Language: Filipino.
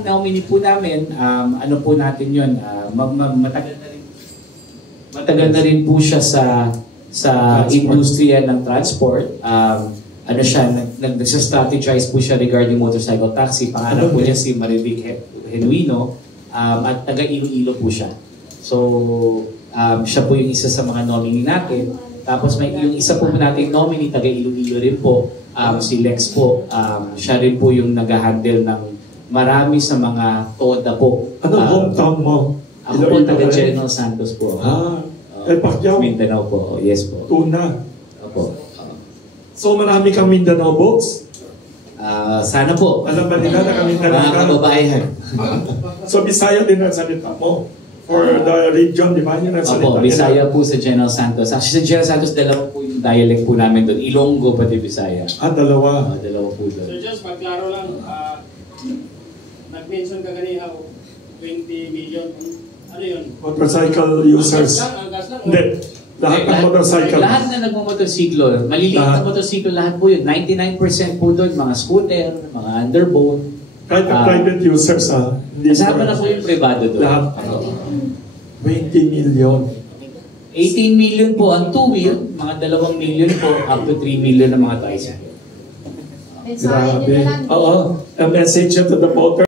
Nominee po namin, ano po natin yun, matagal na rin po siya sa industriya ng transport. Ano siya, nagsa-strategize po siya regarding motorcycle taxi. Pangalan po niya si Marivic Genuino at taga Iloilo po siya. So, siya po yung isa sa mga nominee natin. Tapos may yung isa po nating nominee, taga Iloilo rin po, si Lex po. Siya rin po yung nag-handle ng marami sa mga TODA po. Ano hometown mo? Ako po taga General Santos po. El Pacquiao? Mindanao po, yes po. Tuna? Opo. So marami kang Mindanao votes? Sana po. Alam ba nila na kami Mga kababayan. So Bisaya din ang salita mo? For the region, di ba? Yun ang salita Opo, Bisaya po sa General Santos. Actually sa General Santos, dalawa po yung dialect po namin doon. Ilonggo pati Bisaya. Dalawa. Dalawa po doon. So just magklaro lang, nag-mention ka ganyan 20 million. Ano yun? Motorcycle users. Angkas lang? Hindi. Lahat ng motorcycle. Lahat na nagmamotorsiklo. Maliliit na motorsiklo, lahat po yun. 99% po doon, mga scooter, mga underboat. Kahit ang private users Kasama na po yung privado doon. Lahat. 20 million. 18 million po ang two-wheel, mga 2 million po, up to 3 million ang mga tricycle. Grabe. A message to the voter.